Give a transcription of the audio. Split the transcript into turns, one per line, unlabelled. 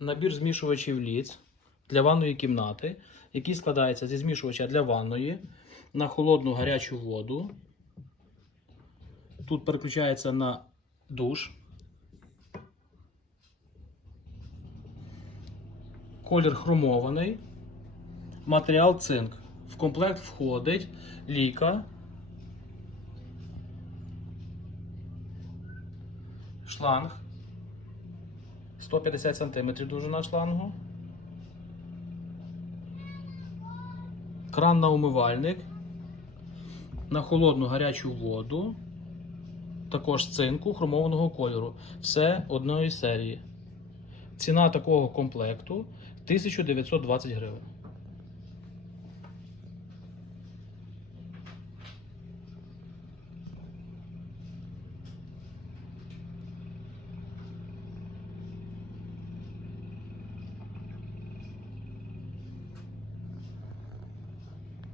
набір змішувачів ліц для ванної кімнати, який складається зі змішувача для ванної на холодну гарячу воду. Тут переключається на душ. Колір хромований. Матеріал цинк. В комплект входить ліка, шланг 150 см довжина шлангу. Кран на умивальник. На холодну гарячу воду. Також цинку хромованого кольору. Все одної серії. Ціна такого комплекту 1920 гривень.